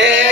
Eh.